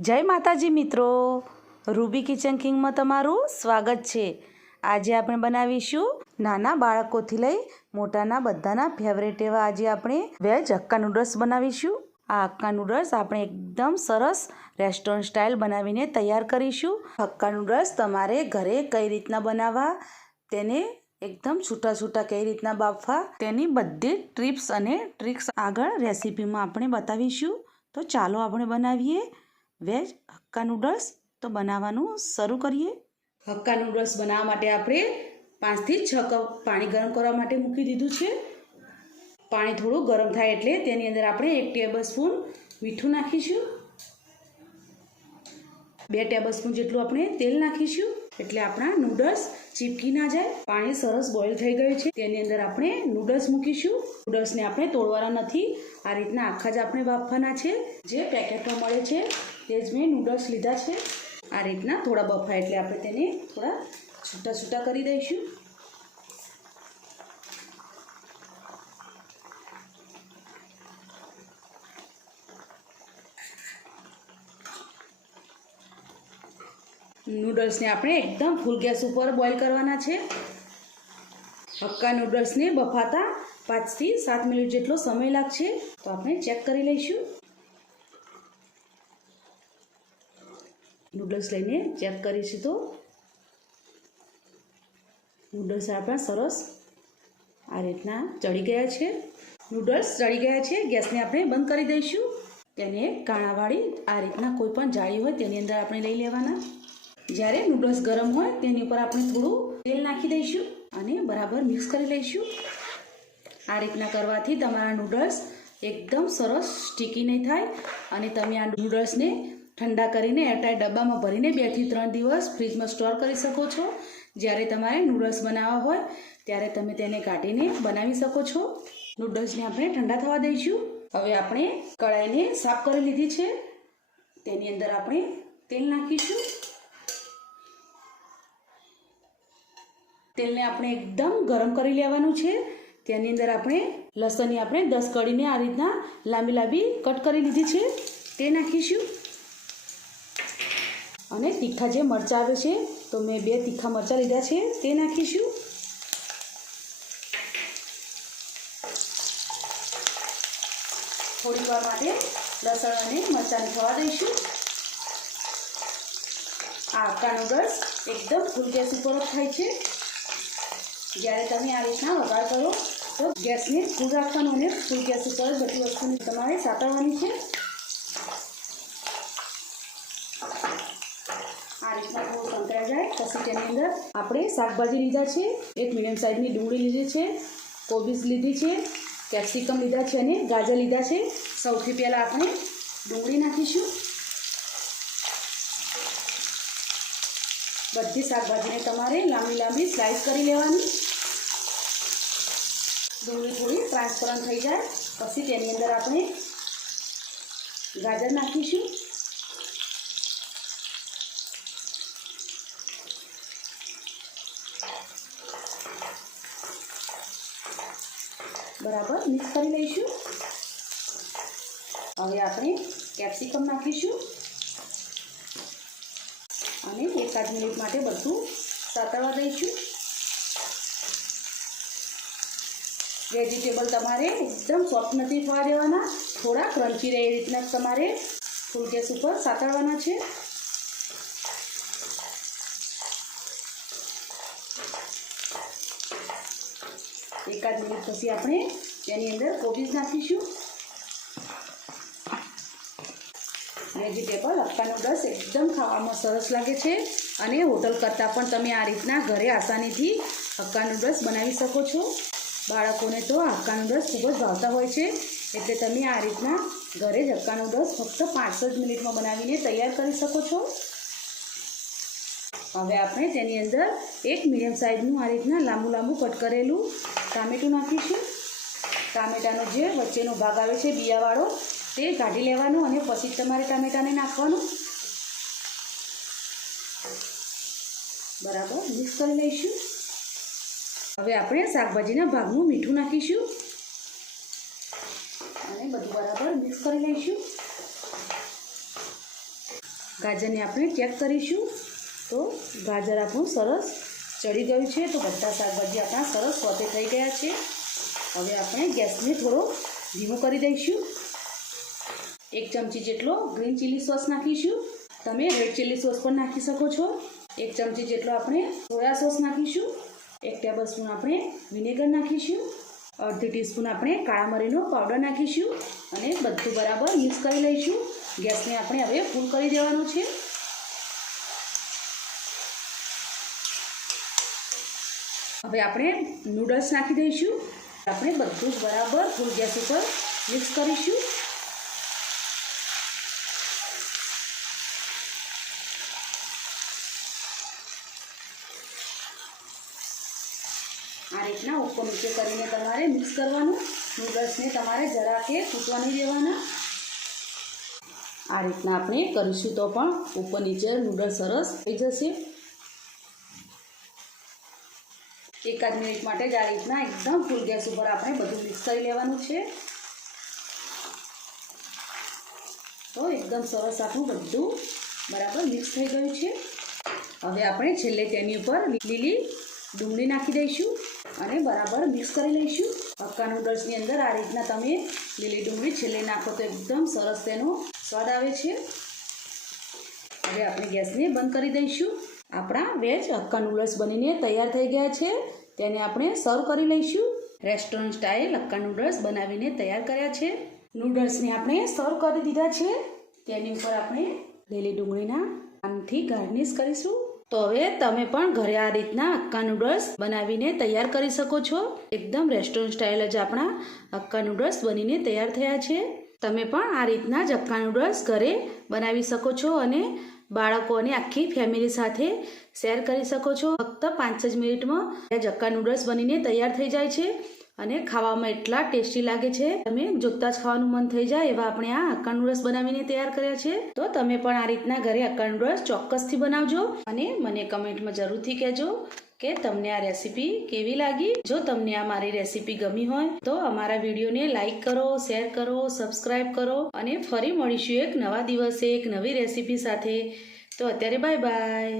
જય માતાજી મિત્રો. રૂબી કિચન કિંગમાં તમારું સ્વાગત છે. આજે આપણે બનાવીશું નાના બાળકોથી લઈ મોટાના બધાના ફેવરેટ એવા. આજે આપણે વેજ હક્કા નૂડલ્સ બનાવીશું. આ હક્કા નૂડલ્સ આપણે એકદમ સરસ રેસ્ટોરન્ટ સ્ટાઇલ બનાવીને તૈયાર કરીશું. હક્કા નૂડલ્સ તમારે ઘરે કઈ રીતના બનાવવા, તેને એકદમ છૂટા છૂટા કઈ રીતના બાફવા, તેની બધી ટ્રીપ્સ અને ટ્રિક્સ આગળ રેસીપીમાં આપણે બતાવીશું. તો ચાલો આપણે બનાવીએ. વેજ હક્કા નૂડલ્સ તો બનાવવાનું શરૂ કરીએ. હક્કા નૂડલ્સ બનાવવા માટે આપણે પાંચથી છ કપ પાણી ગરમ કરવા માટે મૂકી દીધું છે. પાણી થોડું ગરમ થાય એટલે તેની અંદર આપણે એક ટેબલ સ્પૂન મીઠું નાખીશું. બે ટેબલ સ્પૂન જેટલું આપણે તેલ નાખીશું એટલે આપણા નૂડલ્સ ચીપકી ના જાય. પાણી સરસ બોઇલ થઈ ગયું છે. તેની અંદર આપણે નૂડલ્સ મૂકીશું. નૂડલ્સને આપણે તોડવાના નથી. આ રીતના આખા જ આપણે બાફવાના છે. જે પેકેટમાં મળે છે તે જ મેં નૂડલ્સ લીધા છે. આ રીતના થોડા બફાય એટલે આપણે તેને થોડા છૂટા છૂટા કરી દઈશું. નૂડલ્સને આપણે એકદમ ફૂલ ગેસ ઉપર બોઇલ કરવાના છે. હક્કા નૂડલ્સને બફાતા પાંચથી સાત મિનિટ જેટલો સમય લાગશે. તો આપણે ચેક કરી લઈશું. નૂડલ્સ લઈને ચેક કરીશું તો. નૂડલ્સ આપણા સરસ આ રીતના ચડી ગયા છે. નૂડલ્સ ચડી ગયા છે. ગેસને આપણે બંધ કરી દઈશું. તેને કાણાવાળી આ રીતના કોઈ પણ જાળી હોય તેની અંદર આપણે લઈ લેવાના. જ્યારે નૂડલ્સ ગરમ હોય તેની ઉપર આપણે થોડું તેલ નાખી દઈશું અને બરાબર મિક્સ કરી લઈશું. આ રીતના કરવાથી તમારા નૂડલ્સ એકદમ સરસ સ્ટીકી નહીં થાય અને તમે આ નૂડલ્સને ઠંડા કરીને એરટાઈટ ડબ્બામાં ભરીને બેથી ત્રણ દિવસ ફ્રીજમાં સ્ટોર કરી શકો છો. જ્યારે તમારે નૂડલ્સ બનાવવા હોય, ત્યારે તમે તેને કાઢીને બનાવી શકો છો. નૂડલ્સને આપણે ઠંડા થવા દઈશું. હવે આપણે કડાઈને સાફ કરી લીધી છે. તેની અંદર આપણે તેલ નાખીશું. તેલને આપણે એકદમ ગરમ કરી લેવાનું છે. તેની અંદર આપણે લસણની આપણે દસ કળીને આ રીતના લાંબી લાંબી કટ કરી લીધી છે. તે નાખીશું. અને તીખા જે મરચાં આવે છે, તો મેં બે તીખા મરચાં લીધા છે, તે નાખીશું. થોડી વાર માટે લસણ અને મરચાંને થવા દઈશું. આ આકાનો ગસ એકદમ ફૂલ ગેસ ઉપર થાય છે. જ્યારે તમે આ રીતના વઘાર કરો, તો ગેસને ફૂલ રાખવાનું અને ફૂલ ગેસ ઉપર જ બધી વસ્તુને તમારે સાતળવાની છે. સંકળાઈ જાય પછી તેની અંદર આપણે શાકભાજી લીધા છે. એક મીડિયમ સાઇઝની ડુંગળી લીધી છે કોબીસ લીધી છે કેપ્સિકમ લીધા છે અને ગાજર લીધા છે. સૌથી પહેલાં આપણે ડુંગળી નાખીશું. બધી શાકભાજીને તમારે લાંબી લાંબી સ્લાઇસ કરી લેવાની. ડુંગળી થોડી ટ્રાન્સપરન્ટ થઈ જાય, પછી તેની અંદર આપણે ગાજર નાખીશું. બરાબર મિક્સ કરી લઈશું. હવે આપણે કેપ્સિકમ નાખીશું. અને એકાદ મિનિટ માટે બધું સાતળવા દઈશું. વેજીટેબલ તમારે એકદમ સોફ્ટ નથી થવા દેવાના. થોડા ક્રન્ચી રહે એ રીતના તમારે ફૂલ ગેસ ઉપર સાતળવાના છે. એકાદ મિનિટ પછી આપણે તેની અંદર કોબીજ નાખીશું. વેજીટેબલ હક્કા રસ એકદમ ખાવામાં સરસ લાગે છે. અને હોટલ કરતાં પણ તમે આ રીતના ઘરે આસાનીથી હક્કાનો રસ બનાવી શકો છો. બાળકોને તો હક્કાનો રસ ખૂબ જ ભાવતા હોય છે. એટલે તમે આ રીતના ઘરે જ હક્કાનો રસ ફક્ત પાંચસો જ મિનિટમાં બનાવીને તૈયાર કરી શકો છો. હવે આપણે તેની અંદર એક મીડિયમ સાઇઝનું આ રીતના લાંબુ લાંબુ કટ કરેલું ટામેટું નાખીશું. ટામેટાનો જે વચ્ચેનો ભાગ આવે છે બિયાવાળો, તે કાઢી લેવાનો અને પછી તમારે ટામેટાને નાખવાનું. બરાબર, મિક્સ કરી લઈશું. હવે આપણે શાકભાજીના ભાગનું મીઠું નાખીશું. અને બધું બરાબર મિક્સ કરી લઈશું. ગાજરને આપણે ચેક કરીશું. તો ગાજર આપણું સરસ ચડી ગયું છે. તો બધા શાકભાજી આપણા સરસ સોતે થઈ ગયા છે. હવે આપણે ગેસને થોડો ધીમો કરી દઈશું. એક ચમચી જેટલો ગ્રીન ચીલી સોસ નાખીશું. તમે રેડ ચીલી સોસ પણ નાખી શકો છો. એક ચમચી જેટલો આપણે સોયા સોસ નાખીશું. એક ટેબલ સ્પૂન આપણે વિનેગર નાખીશું. અડધી ટીસ્પૂન આપણે કાળા મરીનો પાવડર નાખીશું. અને બધું બરાબર મિક્સ કરી લઈશું. ગેસને આપણે હવે ફૂલ કરી દેવાનું છે. હવે આપણે નૂડલ્સ નાખી દઈશું. આપણે બધું જ બરાબર ફૂલ ગેસ ઉપર મિક્સ કરીશું. આ રીતના ઉપર નીચે કરીને તમારે મિક્સ કરવાનું. નૂડલ્સને તમારે જરા કે ફૂટવા નહીં દેવાના. આ રીતના આપણે કરીશું તો પણ ઉપર નીચે નૂડલ્સ સરસ થઈ જશે. એકાદ મિનિટ માટે જ આ રીતના એકદમ ફૂલ ગેસ ઉપર આપણે બધું મિક્સ કરી લેવાનું છે. તો એકદમ સરસ આપણું બધું બરાબર મિક્સ થઈ ગયું છે. હવે આપણે છેલ્લે તેની ઉપર લીલી ડુંગળી નાખી દઈશું અને બરાબર મિક્સ કરી લઈશું. હક્કા નૂડલ્સની અંદર આ રીતના તમે લીલી ડુંગળી છેલ્લે નાખો તો એકદમ સરસ તેનો સ્વાદ આવે છે. હવે આપણે ગેસને બંધ કરી દઈશું. આપણા વેજ હક્કા નૂડલ્સ બનીને તૈયાર થઈ ગયા છે. તેને આપણે સર્વ કરી લઈશું. રેસ્ટોરન્ટ સ્ટાઇલ હક્કા નૂડલ્સ બનાવીને તૈયાર કર્યા છે. નૂડલ્સને આપણે સર્વ કરી દીધા છે. તેની ઉપર આપણે લીલી ડુંગળીના પાનથી ગાર્નિશ કરીશું. તો હવે તમે પણ ઘરે આ રીતના હક્કા નૂડલ્સ બનાવીને તૈયાર કરી શકો છો. એકદમ રેસ્ટોરન્ટ સ્ટાઇલ જ આપણા હક્કા નૂડલ્સ બનીને તૈયાર થયા છે. તમે પણ આ રીતના જ હક્કા નૂડલ્સ ઘરે બનાવી શકો છો અને બાળકો અને આખી ફેમિલી સાથે શેર કરી શકો છો. ફક્ત પાંચ જ મિનિટમાં આ હક્કા નૂડલ્સ બનીને તૈયાર થઈ જાય છે અને ખાવામાં એટલા ટેસ્ટી લાગે છે. તમે જોતા જ ખાવાનું મન થઈ જાય એવા આપણે આ અક્કા નૂડલ્સ બનાવીને તૈયાર કર્યા છે. તો તમે પણ આ રીતના ઘરે અક્કા નૂડલ્સ ચોક્કસથી બનાવજો અને મને કમેન્ટમાં જરૂરથી કહેજો. કે તમને આ રેસીપી કેવી લાગી? જો તમને આ મારી રેસીપી ગમી હોય, તો અમારા વિડીયોને લાઈક કરો, શેર કરો સબસ્ક્રાઈબ કરો અને ફરી મળીશું એક નવા દિવસે એક નવી રેસીપી સાથે. તો અત્યારે બાય બાય.